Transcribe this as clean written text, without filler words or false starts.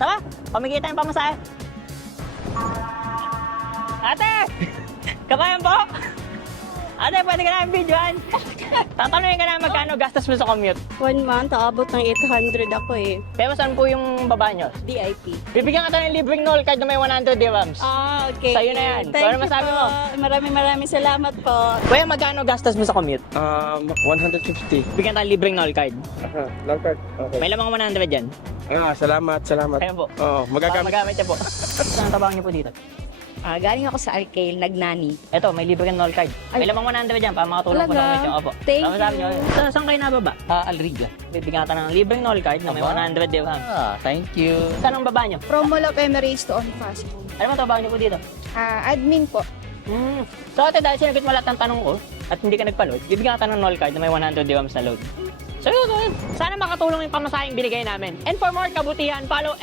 Tara, pamigay tayong pamasahe. Ate! Kabayan po? Ate, pwede ka namin videoan? Tatanungin ka namin magkano gastos mo sa commute. 1 month, aabot ng 800 ako eh. Pero saan po yung baba nyo? DIP. Bibigyan ka tayo ng libreng Noel card na may 100 dirhams. Okay. Sa'yo na yan. Thank Ano you masabi po. mo? Maraming salamat po. Kuya, magkano gastos mo sa commute? 150. Bigyan tayo libreng Noel card. Long card. Okay. May lamang 100 dyan. Salamat. Ayan po. Oo, magagamit. Magamit niya po. Saan tabang niyo po dito? Galing ako sa Arcale, nagnani. Ito, may libreng Noel card. May lamang 100 dyan para makatulong po sa Talaga? commute nyo. Opo. Thank Tama sabi you. nyo. Saan kayo nababa? Alriga. Bibigyan ka ng libreng Noel card na may 100 dirhams. Thank you. Saan ang baba nyo? From Mall of Emirates to On Fast Food. Ano mo trabaho niyo po dito? Admin po. So ate, dahil sinagot mo lahat ng tanong ko at hindi ka nagpa-load, bibigyan ka ng Noel card na may 100 dirhams na load. So yun. Sana makatulong yung pamasahing binigay namin. And for more kabutihan, follow